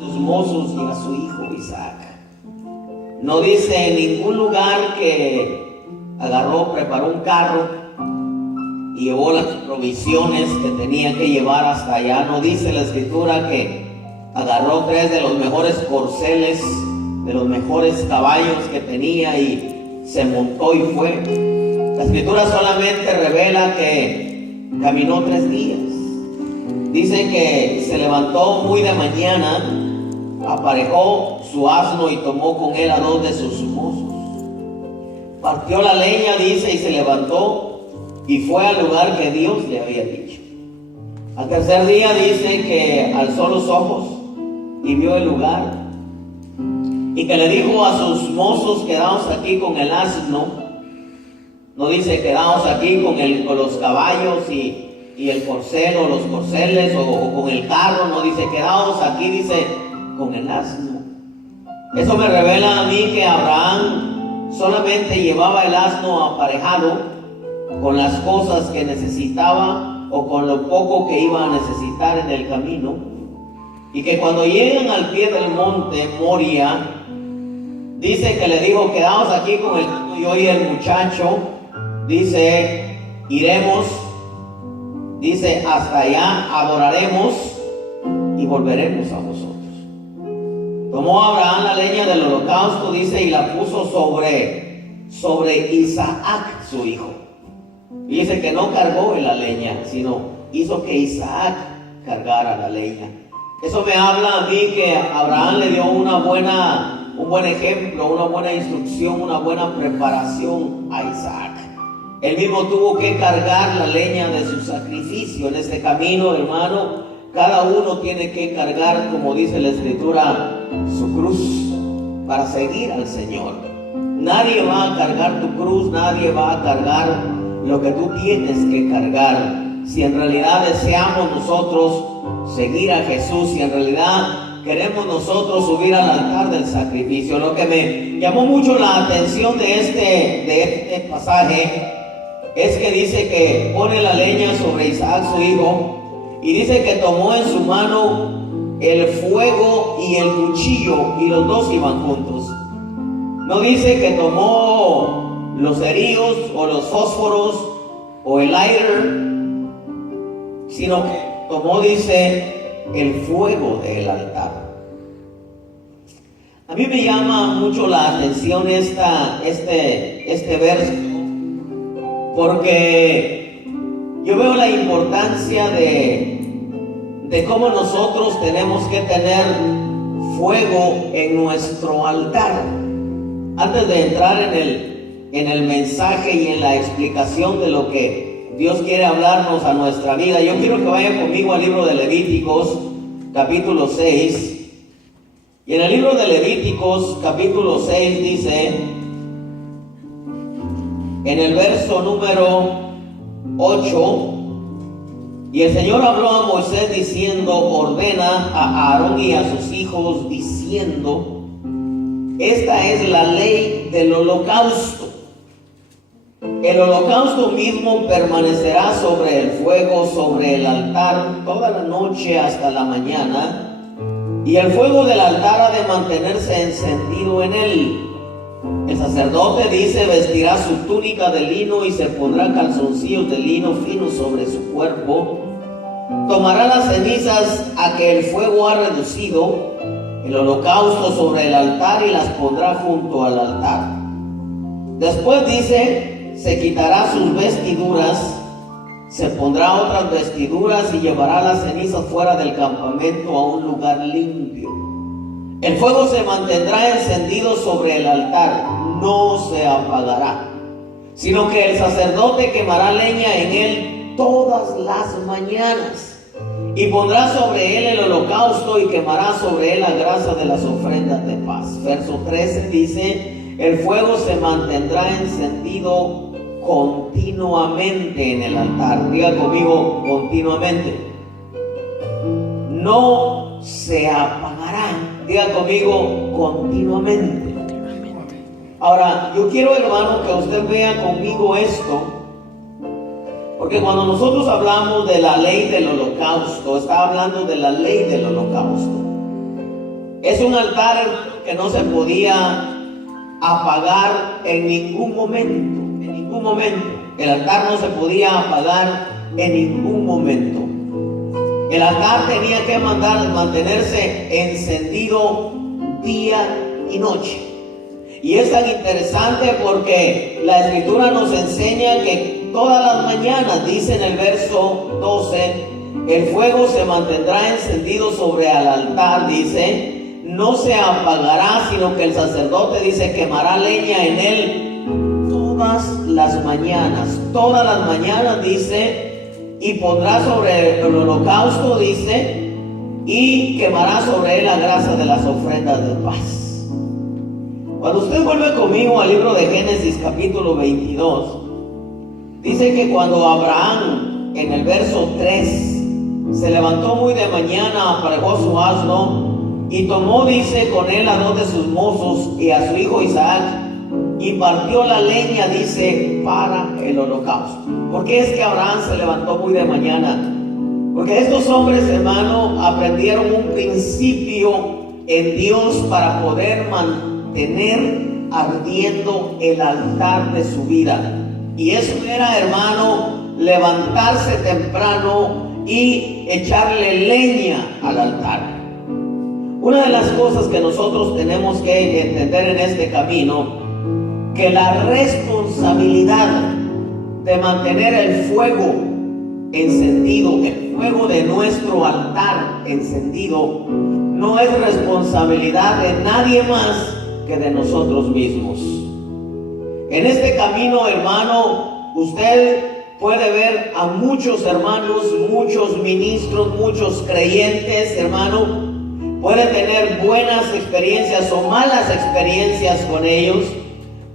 sus mozos y a su hijo Isaac. No dice en ningún lugar que preparó un carro y llevó las provisiones que tenía que llevar hasta allá. No dice la escritura que agarró 3 de los mejores corceles, de los mejores caballos que tenía y se montó y fue. La escritura solamente revela que caminó 3 días. Dice que se levantó muy de mañana, aparejó su asno y tomó con él a 2 de sus mozos. Partió la leña, dice, y se levantó y fue al lugar que Dios le había dicho. Al tercer día dice que alzó los ojos y vio el lugar y que le dijo a sus mozos: quedaos aquí con el asno. No dice quedaos aquí con los caballos y el corcel o los corceles o con el carro. No dice quedaos aquí, dice con el asno. Eso me revela a mí que Abraham solamente llevaba el asno aparejado con las cosas que necesitaba o con lo poco que iba a necesitar en el camino, y que cuando llegan al pie del monte Moria, dice que le dijo: quedaos aquí con el asno. Y hoy el muchacho dice: iremos, dice, hasta allá, adoraremos y volveremos a vosotros. Tomó Abraham la leña del holocausto, dice, y la puso sobre Isaac, su hijo. Y dice que no cargó en la leña, sino hizo que Isaac cargara la leña. Eso me habla a mí que Abraham le dio un buen ejemplo, una buena instrucción, una buena preparación a Isaac. Él mismo tuvo que cargar la leña de su sacrificio. En este camino, hermano, cada uno tiene que cargar, como dice la escritura, su cruz para seguir al Señor. Nadie va a cargar tu cruz, nadie va a cargar lo que tú tienes que cargar. Si en realidad deseamos nosotros seguir a Jesús, si en realidad queremos nosotros subir al altar del sacrificio. Lo que me llamó mucho la atención de este pasaje es que dice que pone la leña sobre Isaac, su hijo, y dice que tomó en su mano el fuego y el cuchillo, y los dos iban juntos. No dice que tomó los cerillos o los fósforos o el lighter, sino que tomó, dice, el fuego del altar. A mí me llama mucho la atención este verso, porque yo veo la importancia de cómo nosotros tenemos que tener fuego en nuestro altar. Antes de entrar en el mensaje y en la explicación de lo que Dios quiere hablarnos a nuestra vida, yo quiero que vayan conmigo al libro de Levíticos, capítulo 6. Y en el libro de Levíticos, capítulo 6, dice, en el verso número 8, y el Señor habló a Moisés diciendo: ordena a Aarón y a sus hijos diciendo: esta es la ley del holocausto. El holocausto mismo permanecerá sobre el fuego, sobre el altar, toda la noche hasta la mañana, y el fuego del altar ha de mantenerse encendido en él. El sacerdote, dice, vestirá su túnica de lino y se pondrá calzoncillos de lino fino sobre su cuerpo. Tomará las cenizas a que el fuego ha reducido, el holocausto sobre el altar, y las pondrá junto al altar. Después, dice, se quitará sus vestiduras, se pondrá otras vestiduras y llevará las cenizas fuera del campamento a un lugar limpio. El fuego se mantendrá encendido sobre el altar, no se apagará, sino que el sacerdote quemará leña en él todas las mañanas, y pondrá sobre él el holocausto y quemará sobre él la grasa de las ofrendas de paz. Verso 13 dice: el fuego se mantendrá encendido continuamente en el altar. Diga conmigo: continuamente. No se apagará. Diga conmigo: continuamente. Ahora, yo quiero, hermano, que usted vea conmigo esto, porque cuando nosotros hablamos de la ley del holocausto, está hablando de la ley del holocausto. Es un altar que no se podía apagar en ningún momento. En ningún momento. El altar no se podía apagar en ningún momento. El altar tenía que mantenerse encendido día y noche. Y es tan interesante porque la Escritura nos enseña que todas las mañanas, dice en el verso 12, el fuego se mantendrá encendido sobre el altar, dice, no se apagará, sino que el sacerdote, dice, quemará leña en él todas las mañanas, dice, y pondrá sobre el holocausto, dice, y quemará sobre él la grasa de las ofrendas de paz. Cuando usted vuelve conmigo al libro de Génesis capítulo 22, dice que cuando Abraham, en el verso 3, se levantó muy de mañana, aparejó su asno y tomó, dice, con él a 2 de sus mozos y a su hijo Isaac, y partió la leña, dice, para el holocausto. ¿Por qué es que Abraham se levantó muy de mañana? Porque estos hombres, hermano, aprendieron un principio en Dios para poder mantener ardiendo el altar de su vida. Y eso era, hermano, levantarse temprano y echarle leña al altar. Una de las cosas que nosotros tenemos que entender en este camino, que la responsabilidad de mantener el fuego encendido, el fuego de nuestro altar encendido, no es responsabilidad de nadie más que de nosotros mismos. En este camino, hermano, usted puede ver a muchos hermanos, muchos ministros, muchos creyentes, hermano. Puede tener buenas experiencias o malas experiencias con ellos.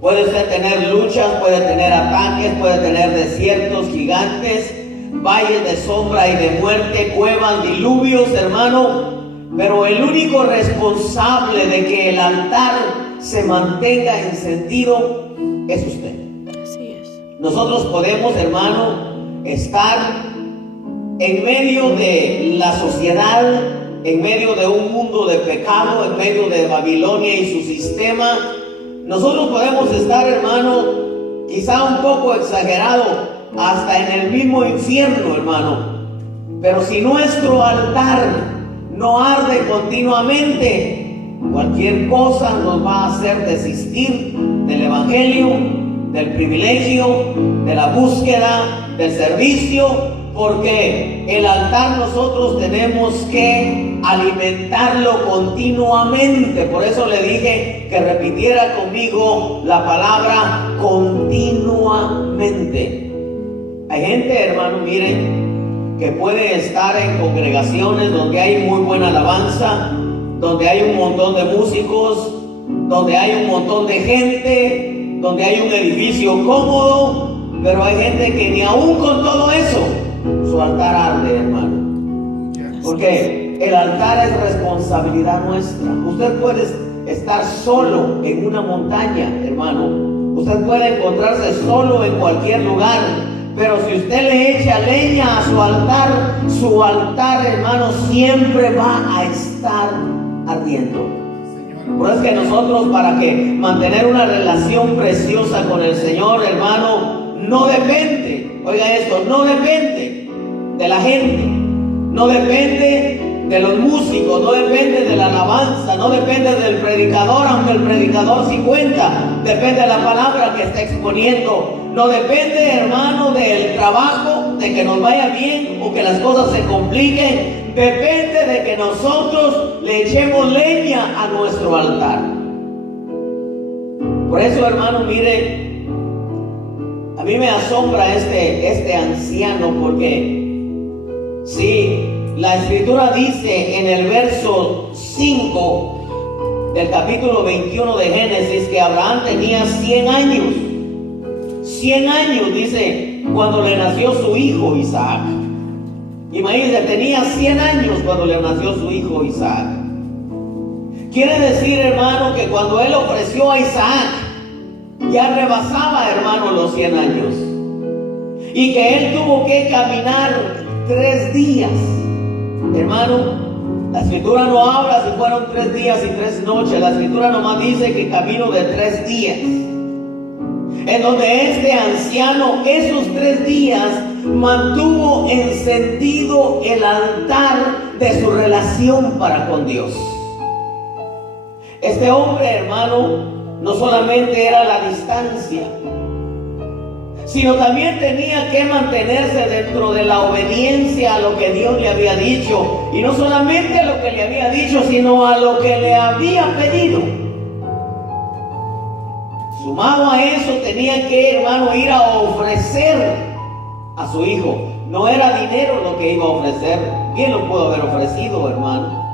Puede usted tener luchas, puede tener ataques, puede tener desiertos gigantes, valles de sombra y de muerte, cuevas, diluvios, hermano. Pero el único responsable de que el altar se mantenga encendido es usted. Así es. Nosotros podemos, hermano, estar en medio de la sociedad, en medio de un mundo de pecado, en medio de Babilonia y su sistema. Nosotros podemos estar, hermano, quizá un poco exagerado, hasta en el mismo infierno, hermano. Pero si nuestro altar no arde continuamente, cualquier cosa nos va a hacer desistir del evangelio, del privilegio, de la búsqueda, del servicio, porque el altar nosotros tenemos que alimentarlo continuamente. Por eso le dije que repitiera conmigo la palabra continuamente. Hay gente, hermano, miren, que puede estar en congregaciones donde hay muy buena alabanza, donde hay un montón de músicos, donde hay un montón de gente, donde hay un edificio cómodo, pero hay gente que ni aún con todo eso su altar arde, hermano. Porque el altar es responsabilidad nuestra. Usted puede estar solo en una montaña, hermano. Usted puede encontrarse solo en cualquier lugar, pero si usted le echa leña a su altar, hermano, siempre va a estar ardiendo. Por eso es que nosotros, para que mantener una relación preciosa con el Señor, hermano, no depende, oiga esto, no depende de la gente, no depende de los músicos, no depende de la alabanza, no depende del predicador, aunque el predicador sí cuenta, depende de la palabra que está exponiendo. No depende, hermano, del trabajo, de que nos vaya bien o que las cosas se compliquen. Depende de que nosotros le echemos leña a nuestro altar. Por eso, hermano, mire, a mí me asombra este anciano, porque sí, la Escritura dice en el verso 5 del capítulo 21 de Génesis que Abraham tenía 100 años. 100 años, dice, cuando le nació su hijo Isaac. Imagínense, tenía 100 años cuando le nació su hijo Isaac. Quiere decir, hermano, que cuando él ofreció a Isaac, ya rebasaba, hermano, los 100 años. Y que él tuvo que caminar 3 días. Hermano, La escritura no habla si fueron 3 días y 3 noches. La escritura nomás dice que camino de 3 días. En donde este anciano esos 3 días mantuvo encendido el altar de su relación para con Dios. Este hombre, hermano, no solamente era la distancia, sino también tenía que mantenerse dentro de la obediencia a lo que Dios le había dicho. Y no solamente a lo que le había dicho, sino a lo que le había pedido. Sumado a eso, tenía que, hermano, ir a ofrecer a su hijo. No era dinero lo que iba a ofrecer. Bien lo pudo haber ofrecido, hermano.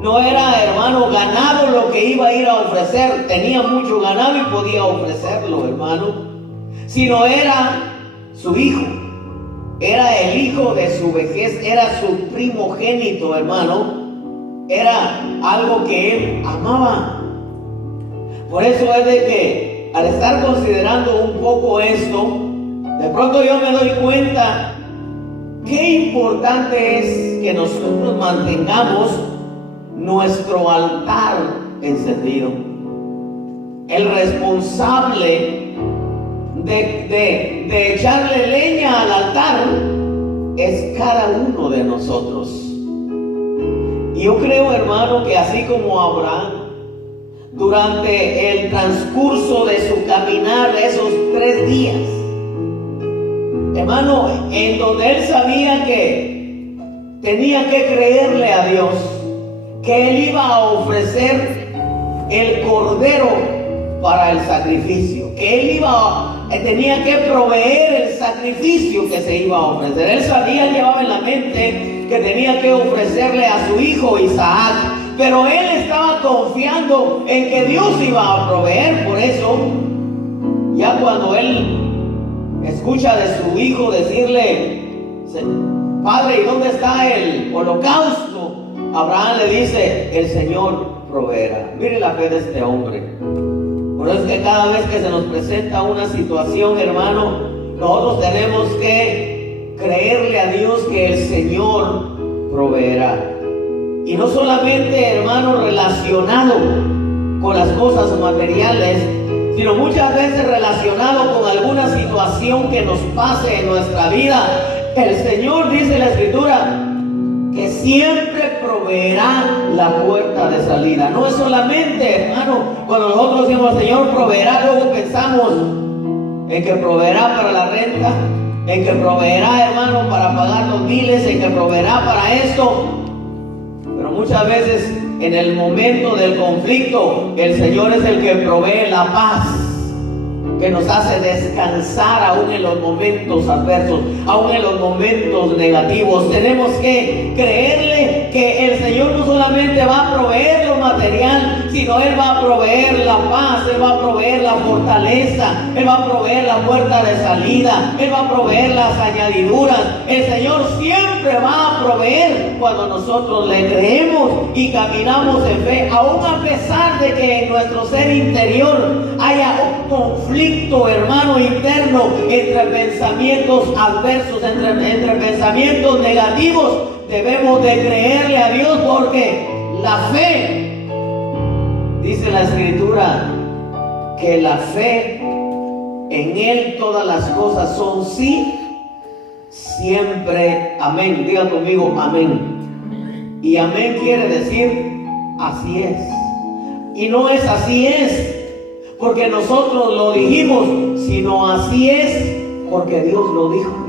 No era, hermano, ganado lo que iba a ir a ofrecer. Tenía mucho ganado y podía ofrecerlo, hermano. Sino era su hijo. Era el hijo de su vejez. Era su primogénito, hermano. Era algo que él amaba. Por eso es de que al estar considerando un poco esto, de pronto yo me doy cuenta qué importante es que nosotros mantengamos nuestro altar encendido. El responsable de echarle leña al altar es cada uno de nosotros. Y yo creo, hermano, que así como Abraham, durante el transcurso de su caminar de esos 3 días, hermano, en donde él sabía que tenía que creerle a Dios, que él iba a ofrecer el cordero para el sacrificio, que él tenía que proveer el sacrificio que se iba a ofrecer. Él sabía, llevaba en la mente que tenía que ofrecerle a su hijo Isaac, pero él estaba confiando en que Dios iba a proveer. Por eso, ya cuando él escucha de su hijo decirle: Padre, ¿y dónde está el holocausto? Abraham le dice: el Señor proveerá. Mire la fe de este hombre. Por eso es que cada vez que se nos presenta una situación, hermano, nosotros tenemos que creerle a Dios que el Señor proveerá. Y no solamente, hermano, relacionado con las cosas materiales, sino muchas veces relacionado con alguna situación que nos pase en nuestra vida. El Señor, dice la Escritura, que siempre proveerá la puerta de salida. No es solamente, hermano, cuando nosotros decimos Señor proveerá, luego pensamos en que proveerá para la renta, en que proveerá, hermano, para pagar los biles, en que proveerá para esto. Pero muchas veces en el momento del conflicto, el Señor es el que provee la paz, que nos hace descansar aún en los momentos adversos, aún en los momentos negativos. Tenemos que creerle que el Señor no solamente va a proveer lo material, sino Él va a proveer la paz, Él va a proveer la fortaleza, Él va a proveer la puerta de salida, Él va a proveer las añadiduras. El Señor siempre va a proveer cuando nosotros le creemos y caminamos en fe, aún a pesar de que en nuestro ser interior haya un conflicto, hermano, interno, entre pensamientos adversos, entre pensamientos negativos. Debemos de creerle a Dios, porque la fe, dice la Escritura, que la fe en Él todas las cosas son sí, siempre amén. Diga conmigo amén. Y amén quiere decir así es. Y no es así es porque nosotros lo dijimos, sino así es porque Dios lo dijo.